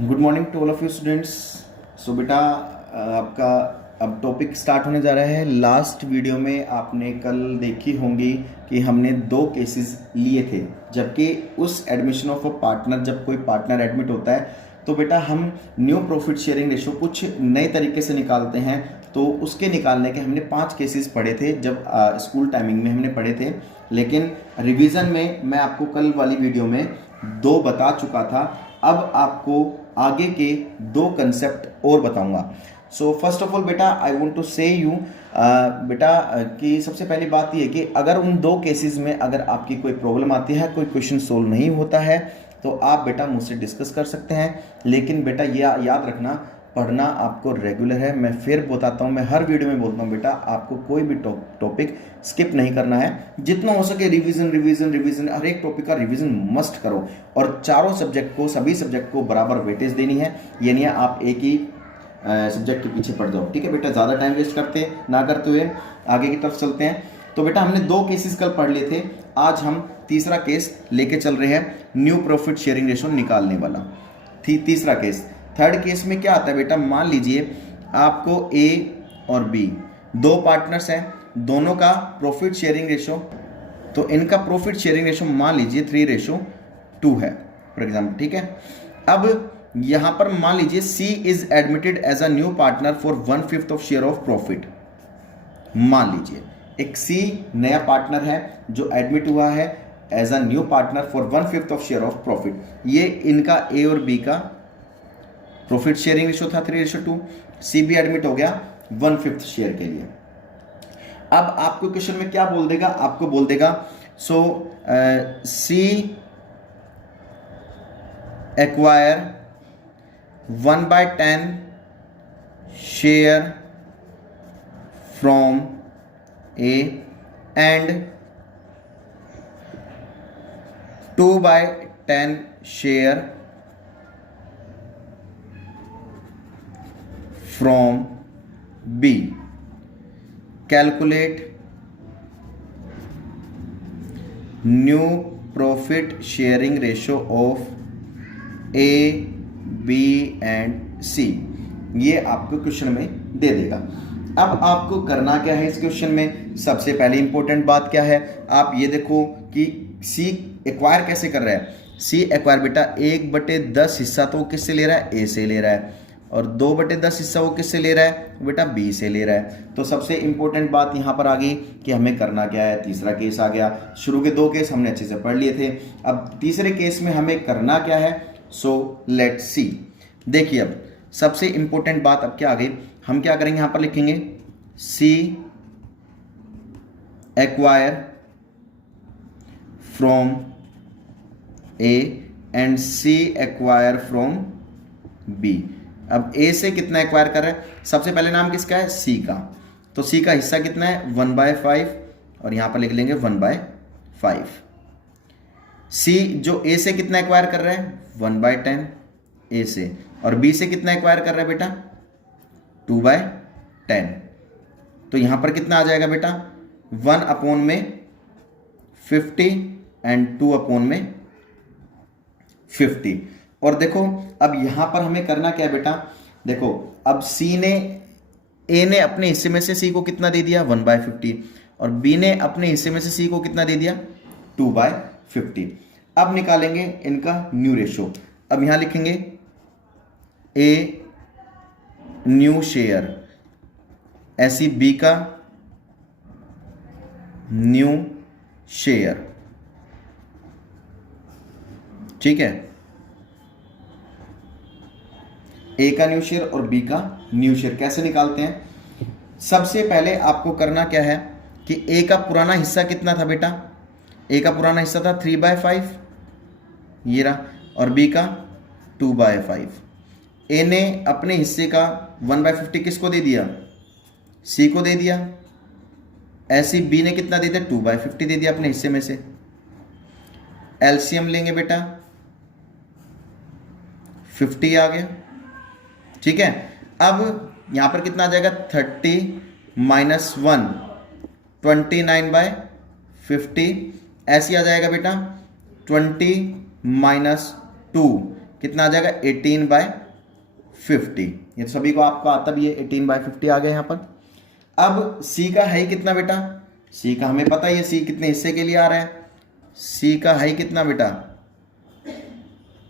Good morning to all of you students. So बेटा आपका अब टॉपिक स्टार्ट होने जा रहा है। लास्ट वीडियो में आपने कल देखी होंगी कि हमने दो केसेस लिए थे, जबकि उस एडमिशन ऑफ अ पार्टनर, जब कोई पार्टनर एडमिट होता है तो बेटा हम न्यू प्रॉफिट शेयरिंग रेशो कुछ नए तरीके से निकालते हैं। तो उसके निकालने के हमने 5 केसेस पढ़े थे जब स्कूल टाइमिंग में हमने पढ़े थे, लेकिन रिवीजन में मैं आपको कल वाली वीडियो में 2 बता चुका था। अब आपको आगे के 2 कंसेप्ट और बताऊंगा। सो फर्स्ट ऑफ ऑल बेटा आई वांट टू से यू बेटा कि सबसे पहली बात यह कि अगर उन 2 केसेस में अगर आपकी कोई प्रॉब्लम आती है, कोई क्वेश्चन सोल्व नहीं होता है, तो आप बेटा मुझसे डिस्कस कर सकते हैं। लेकिन बेटा ये याद रखना, पढ़ना आपको रेगुलर है। मैं फिर बताता हूँ, मैं हर वीडियो में बोलता हूँ बेटा आपको कोई भी टॉपिक स्किप नहीं करना है। जितना हो सके रिवीजन रिवीजन रिवीजन, हर एक टॉपिक का रिवीजन मस्ट करो और चारों सब्जेक्ट को, सभी सब्जेक्ट को बराबर वेटेज देनी है। ये नहीं है आप एक ही सब्जेक्ट के पीछे पड़ जाओ, ठीक है बेटा। ज़्यादा टाइम वेस्ट ना करते हुए आगे की तरफ चलते हैं। तो बेटा हमने 2 केसेस कल पढ़ लिए थे, आज हम तीसरा केस लेके चल रहे हैं, न्यू प्रॉफिट शेयरिंग रेशो निकालने वाला। तीसरा केस, थर्ड केस में क्या आता है बेटा, मान लीजिए आपको ए और बी 2 पार्टनर्स हैं, दोनों का प्रॉफिट शेयरिंग रेशो, तो इनका प्रॉफिट शेयरिंग रेशो मान लीजिए 3:2 है फॉर एग्जाम्पल, ठीक है। अब यहां पर मान लीजिए C is admitted as a new partner for 1/5 of share of profit. मान लीजिए एक सी नया पार्टनर है जो एडमिट हुआ है as a new partner for 1/5 of share of profit. ये इनका ए और बी का प्रॉफिट शेयरिंग रेशो था 3:2। सी भी एडमिट हो गया 1/5 शेयर के लिए। अब आपको क्वेश्चन में क्या बोल देगा, आपको बोल देगा so C acquire 1/10 share from A and 2/10 share from B. Calculate new profit sharing ratio of A, B and C. ये आपको क्वेश्चन में दे देगा। अब आपको करना क्या है इस क्वेश्चन में, सबसे पहले इंपॉर्टेंट बात क्या है, आप ये देखो कि C एक्वायर कैसे कर रहा है। C एक्वायर बेटा 1/10 हिस्सा तो किससे ले रहा है, A से ले रहा है, और 2/10 हिस्सा वो किससे ले रहा है, बेटा बी से ले रहा है। तो सबसे इंपॉर्टेंट बात यहाँ पर आ गई कि हमें करना क्या है। तीसरा केस आ गया, शुरू के 2 केस हमने अच्छे से पढ़ लिए थे, अब तीसरे केस में हमें करना क्या है। So let's see. देखिए अब सबसे इंपॉर्टेंट बात अब क्या आ गई, हम क्या करेंगे, यहाँ पर लिखेंगे C acquire from A and C acquire from B. अब ए से कितना एक्वायर कर रहा है, सबसे पहले नाम किसका है, सी का, तो सी का हिस्सा कितना है 1/5 और यहां पर लिख लेंगे 1/5। सी जो ए से कितना एक्वायर कर रहा है 1/10 ए से, और बी से कितना एक्वायर कर रहा है बेटा 2/10। तो यहां पर कितना आ जाएगा बेटा 1/50 एंड 2/50। और देखो अब यहां पर हमें करना क्या है बेटा, देखो अब ए ने अपने हिस्से में से सी को कितना दे दिया 1/50 और बी ने अपने हिस्से में से सी को कितना दे दिया 2/50। अब निकालेंगे इनका न्यू रेशो। अब यहां लिखेंगे ए न्यू शेयर, ऐसी बी का न्यू शेयर, ठीक है। ए का न्यू शेयर और बी का न्यू शेयर कैसे निकालते हैं, सबसे पहले आपको करना क्या है कि ए का पुराना हिस्सा कितना था बेटा, ए का पुराना हिस्सा था 3/5 ये रहा, और बी का 2/5। ए ने अपने हिस्से का 1/50 किसको दे दिया, सी को दे दिया, ऐसी बी ने कितना दे दिया 2/50 दे दिया अपने हिस्से में से। एलसीएम लेंगे बेटा 50 आ गया, ठीक है। अब यहां पर कितना आ जाएगा 30 - 1 29/50 ऐसे आ जाएगा बेटा 20 - 2 कितना आ जाएगा 18/50। ये तो सभी को आपको आता भी है, 18/50 आ गया यहाँ पर। अब सी का है कितना बेटा, सी का हमें पता ही है, सी कितने हिस्से के लिए आ रहा है, सी का है कितना बेटा,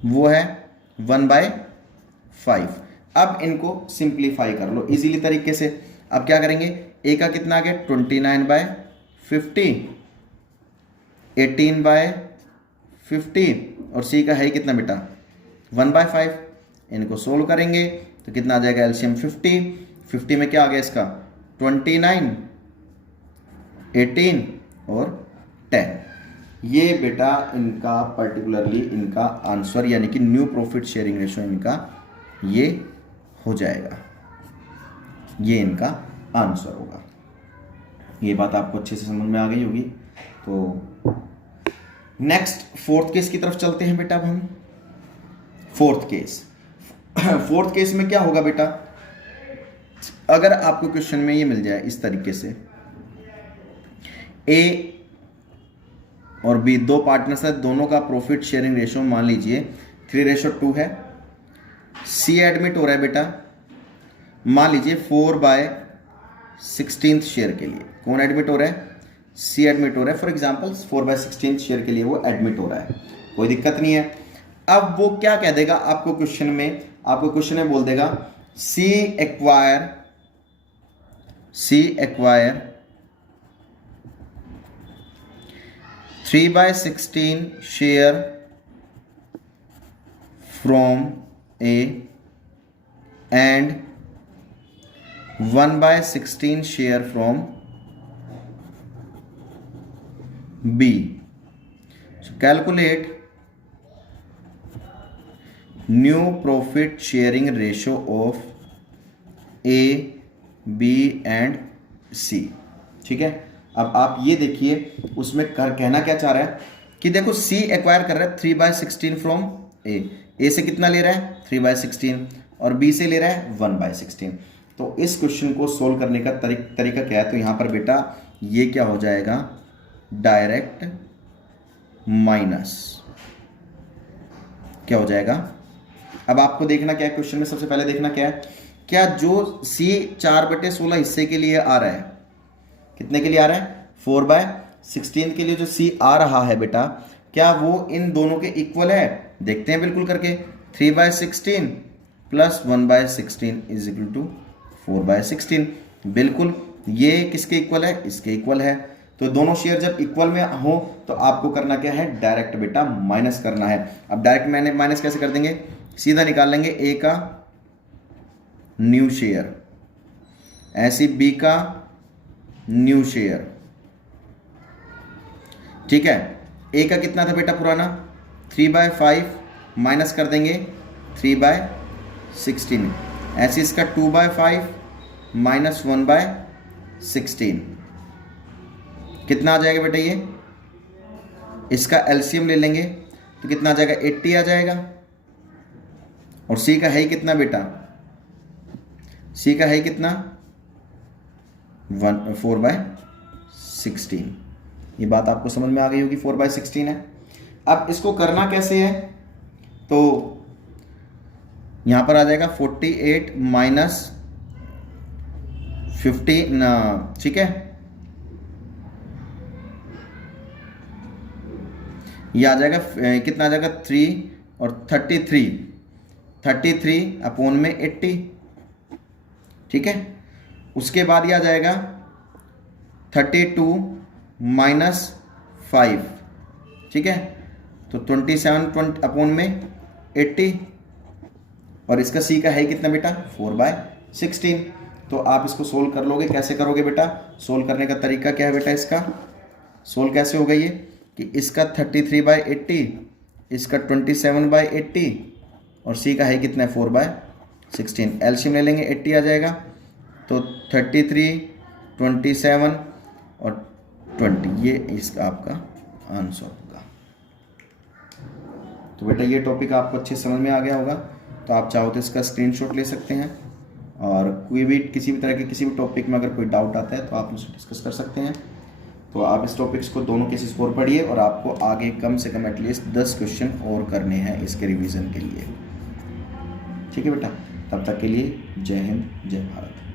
वो है 1/5। अब इनको सिंप्लीफाई कर लो इजीली तरीके से। अब क्या करेंगे, ए का कितना आ गया 29/50, 18/50 और सी का है कितना बेटा 1/5। इनको सोल्व करेंगे तो कितना आ जाएगा, एलसीएम 50 में क्या आ गया इसका 29, 18 और 10। ये बेटा इनका पर्टिकुलरली इनका आंसर यानी कि न्यू प्रॉफिट शेयरिंग रेशो इनका ये हो जाएगा, ये इनका आंसर होगा। ये बात आपको अच्छे से समझ में आ गई होगी। तो नेक्स्ट फोर्थ केस की तरफ चलते हैं बेटा। अब हम फोर्थ केस में क्या होगा बेटा, अगर आपको क्वेश्चन में ये मिल जाए इस तरीके से, ए और बी दो पार्टनर्स है, दोनों का प्रॉफिट शेयरिंग रेशो मान लीजिए 3:2 है, सी एडमिट हो रहा है बेटा मान लीजिए 4/16 शेयर के लिए। कौन एडमिट हो रहा है, सी एडमिट हो रहा है, फॉर एग्जांपल 4/16 शेयर के लिए वो एडमिट हो रहा है, कोई दिक्कत नहीं है। अब वो क्या कह देगा आपको क्वेश्चन में बोल देगा C acquire 3/16 share from A and 1/16 share from B. So calculate new profit sharing ratio of A, B and C। ठीक है, अब आप ये देखिए उसमें कहना क्या चाह रहा है कि देखो C एक्वायर कर रहा है 3/16 फ्रॉम ए से कितना ले रहा है 3/16 और B से ले रहा है 1/16। तो इस क्वेश्चन को सोल्व करने का तरीका क्या है, तो यहां पर बेटा ये क्या हो जाएगा, डायरेक्ट माइनस क्या हो जाएगा। अब आपको देखना क्या है क्वेश्चन में, सबसे पहले देखना क्या है, क्या जो सी 4/16 हिस्से के लिए आ रहा है, कितने के लिए आ रहा है 4/16 के लिए जो सी आ रहा है बेटा, क्या वो इन दोनों के इक्वल है, देखते हैं बिल्कुल करके। 3/16 प्लस 1/16 इज इक्वल टू 4/16, बिल्कुल ये किसके इक्वल है, इसके इक्वल है। तो दोनों शेयर जब इक्वल में हो तो आपको करना क्या है, डायरेक्ट बेटा माइनस करना है। अब डायरेक्ट माइनस कैसे कर देंगे, सीधा निकाल लेंगे ए का न्यू शेयर, ऐसी बी का न्यू शेयर। ठीक है, ए का कितना था बेटा पुराना 3/5 माइनस कर देंगे 3/16, ऐसे इसका 2/5 माइनस 1/16 कितना आ जाएगा बेटा, ये इसका एलसीएम ले लेंगे तो कितना आ जाएगा 80 आ जाएगा। और सी का है कितना बेटा, सी का है कितना 4/16। ये बात आपको समझ में आ गई होगी, 4/16 है। अब इसको करना कैसे है, तो यहां पर आ जाएगा 48 माइनस 50 ना, ठीक है, ये आ जाएगा कितना आ जाएगा 3 और 33 अपॉन में 80। ठीक है, उसके बाद ये आ जाएगा 32 माइनस 5। ठीक है, तो 27 अपॉन में 80 और इसका सी का है कितना बेटा 4/16। तो आप इसको सोल्व कर लोगे, कैसे करोगे बेटा, सोल्व करने का तरीका क्या है बेटा, इसका सोल्व कैसे होगा ये कि इसका 33/80, इसका 27/80 और सी का है कितना है 4/16। एलसीएम ले लेंगे 80 आ जाएगा, तो 33, 27 और 20 ये इसका आपका आंसर होगा। तो बेटा ये टॉपिक आपको अच्छे समझ में आ गया होगा। तो आप चाहो तो इसका स्क्रीनशॉट ले सकते हैं और कोई भी किसी भी तरह के किसी भी टॉपिक में अगर कोई डाउट आता है तो आप उससे डिस्कस कर सकते हैं। तो आप इस टॉपिक्स को दोनों केसेस पर पढ़िए और आपको आगे कम से कम एटलीस्ट 10 क्वेश्चन और करने हैं इसके रिवीजन के लिए। ठीक है बेटा, तब तक के लिए जय हिंद जय भारत।